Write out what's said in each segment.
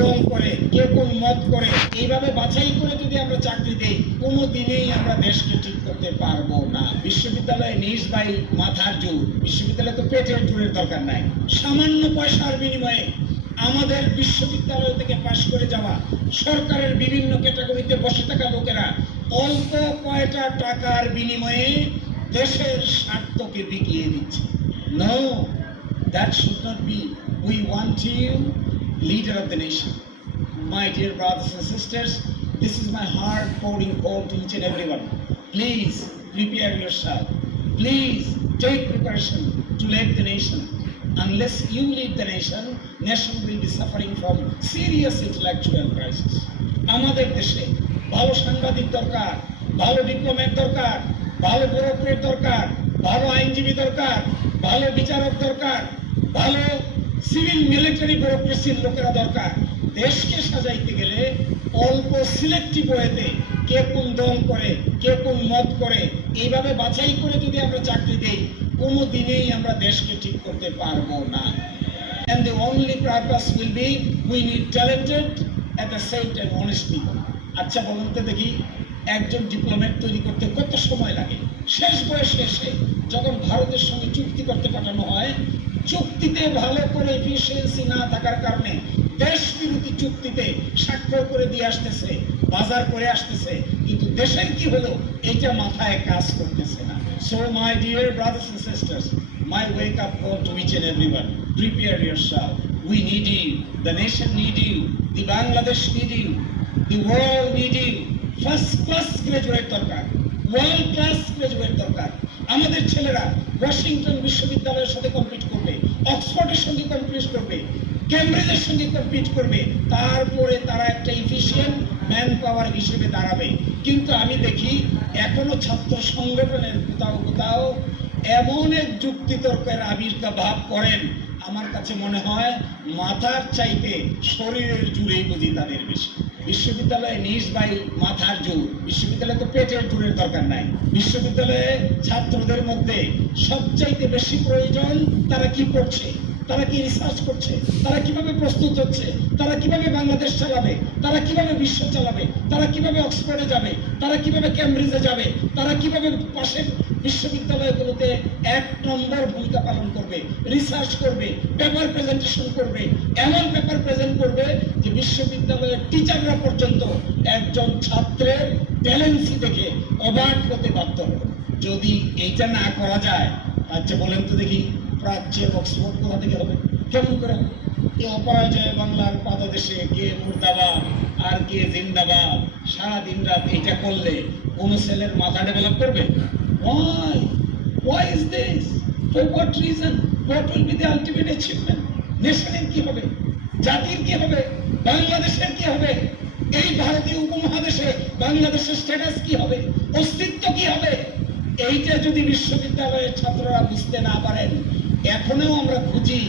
দল করে, কে কোন মত করে, এইভাবে বাছাই করে যদি আমরা চাকরি দেই, কোনো দিনেই আমরা দেশকে ঠিক করতে পারবো না। বিশ্ববিদ্যালয়ে নিজ বাই মাথার জোর, বিশ্ববিদ্যালয়ে তো পেটের জোরের দরকার নাই। সামান্য পয়সার বিনিময়ে আমাদের বিশ্ববিদ্যালয় থেকে পাশ করে যাওয়া সরকারের বিভিন্ন ক্যাটাগরিতে বসে থাকা লোকেরা অল্প কয়টা টাকার বিনিময়ে দেশের স্বার্থকে বিকিয়ে দিচ্ছে। No, that should not be. We want you, leader of the nation. My dear brothers and sisters, this is my heart pouring call to each and everyone. Please prepare yourself. Please take preparation to lead the nation. Unless you lead the nation, nation will be suffering from serious intellectual crisis. আমাদের দেশে ভালো সাংবাদিক দরকার, ভালো diplomat দরকার, ভালো bureaucrat দরকার, ভালো আইনজীবী দরকার, ভালো বিচারক দরকার, ভালো সিভিল মিলিটারি ব্যুরোক্রেসির লোকেরা দরকার। দেশকে সাজাইতে গেলে অল্প সিলেক্টিভ ওয়েতে কে কোন দল করে, কে কোন মত করে, এইভাবে বাছাই করে যদি আমরা চাকরি দেই, কোনো দিনেই আমরা দেশকে ঠিক করতে পারবো না। And the only purpose will be we need talented at the same time honest people. আচ্ছা বলুন তো দেখি, একজন ডিপ্লোমেট তৈরি করতে কত সময় লাগে? শেষ বয়সে এসে যখন ভারতের সঙ্গে চুক্তি করতে পাঠানো হয়, চুক্তিতে ভালো করে এফিসিয়েন্সি না থাকার কারণে দেশ বিরোধী চুক্তিতে স্বাক্ষর করে দিয়ে আসতেছে, বাজার করে আসতেছে, কিন্তু দেশের কি হলো এটা মাথায় কাজ করতেছে না। So my dear brothers and sisters, my wake up call to each and everyone, prepare yourself. We need you, the nation need you, the Bangladesh need you, the world need you. First class graduate দরকার, world class graduate দরকার। আমাদের ছেলেরা Washington বিশ্ববিদ্যালয়ের সাথে compete করবে, অক্সফোর্ডের সঙ্গে compete করবে, ক্যামব্রিজের সঙ্গে কম্পিট করবে, তারপরে তারা একটা এফিশিয়েন্ট ম্যান পাওয়ার হিসেবে দাঁড়াবে। কিন্তু আমি দেখি এখনো ছাত্র সংগঠনের কোথাও কোথাও এমন এক যুক্তিতর্কের আবির্ভাব করেন, আমার কাছে মনে হয় মাথার চাইতে শরীরের জোরেই বুঝি তাদের বেশি। বিশ্ববিদ্যালয়ে নিজ বাই মাথার জোর, বিশ্ববিদ্যালয়ে তো পেটের জোরের দরকার নাই। বিশ্ববিদ্যালয়ে ছাত্রদের মধ্যে সবচাইতে বেশি প্রয়োজন তারা কি করছে, তারা কি রিসার্চ করছে, তারা কিভাবে প্রস্তুত হচ্ছে, তারা কিভাবে বাংলাদেশ চালাবে, তারা কিভাবে বিশ্ব চালাবে, তারা কিভাবে অক্সফোর্ডে যাবে, তারা কিভাবে ক্যামব্রিজে যাবে, তারা কিভাবে পাশের বিশ্ববিদ্যালয়গুলোতে এক নম্বর ভূমিকা পালন করবে, রিসার্চ করবে, পেপার প্রেজেন্টেশন করবে, এমন পেপার প্রেজেন্ট করবে যে বিশ্ববিদ্যালয়ের টিচাররা পর্যন্ত একজন ছাত্রের ট্যালেন্সি দেখে অবাক হতে বাধ্য হবে। যদি এইটা না করা যায়, আচ্ছা বলেন তো দেখি প্রাচ্যের অক্সফোর্ড কোথা থেকে হবে, কেমন করে হবে? এ অপরাজয় বাংলার পাদদেশে কে মুর্দাবাদ আর কে জিন্দাবাদ, সারা দিন রাত এটা করলে কোন ছেলের মাথা ডেভেলপ করবে? Why? Why is this? For what reason? What will be the ultimate achievement? নেশনের কি হবে, জাতির কি হবে, বাংলাদেশের কি হবে, এই ভারতীয় উপমহাদেশে বাংলাদেশের স্ট্যাটাস কি হবে, অস্তিত্ব কি হবে? এইটা যদি বিশ্ববিদ্যালয়ের ছাত্ররা বুঝতে না পারেন, এখনো আমরা খুঁজি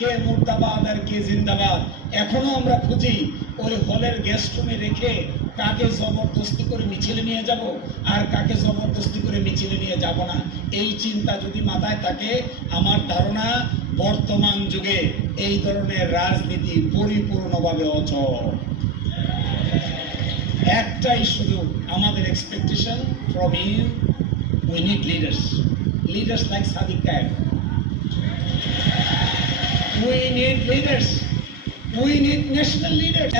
কে মুর্দাবাদ আর কে জিন্দাবাদ, এখনো আমরা খুঁজি ওই হলের গেস্ট রুমে রেখে কাকে জবরদস্তি করে মিছিলে নিয়ে যাব আর কাকে জবরদস্তি করে মিছিলে নিয়ে যাব না। এই চিন্তা যদি মাথায় থাকে, আমার ধারণা বর্তমান যুগে এই ধরনের রাজনীতি পরিপূর্ণভাবে অচল। একটাই শুধু আমাদের expectation from you, we need leaders like Sadiq Khan. We need leaders, we need national leaders.